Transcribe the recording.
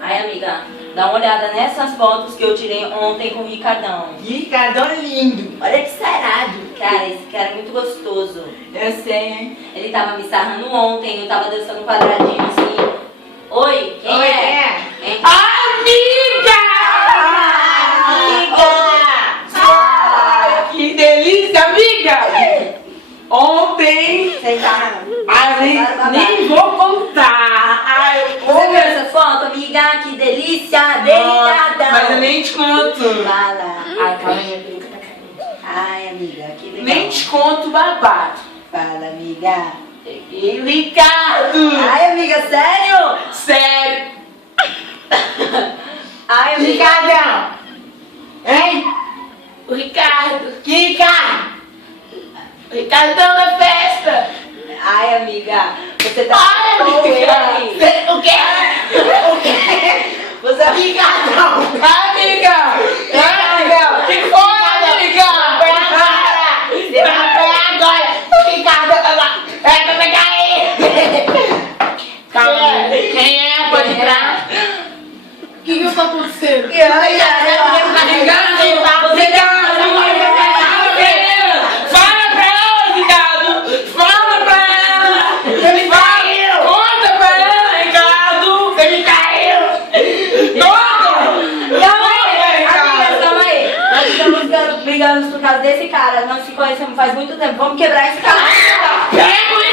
Ai, amiga, dá uma olhada nessas fotos que eu tirei ontem com o Ricardão. Ricardão é lindo. Olha que sarado. Cara, esse cara é muito gostoso. Eu sei, hein? Ele tava me sarrando ontem, eu tava dançando um quadradinho assim. Oi, quem Oi, é? quem é? Hein? Amiga! Ai, que delícia, amiga! Ontem... Você tá... Ai, nem vou contar. Ai, Você viu essa foto, amiga? Que delícia! Delicada! mas eu nem te conto. Fala. Ai, calma aí, minha peruca tá caindo. Ai, amiga, que legal. Nem te conto o babado. Fala, amiga. Peguei o Ricardo. Ai, amiga, sério? Sério. Ai, amiga. Ricardão. Hein? O Ricardo. Que Ricardo? O Ricardão da festa. Ai, amiga. Você tá Ai, com amiga. ele. O quê? O quê? Você... Ricardão. Amiga. Amiga. Que foi, amiga? Para. Você vai apanhar agora. Ricardo, é pra pegar ele. Calma. Quem é? Pode entrar. O que está acontecendo? Brigamos por causa desse cara. Nós se conhecemos faz muito tempo. Vamos quebrar esse cara. Pega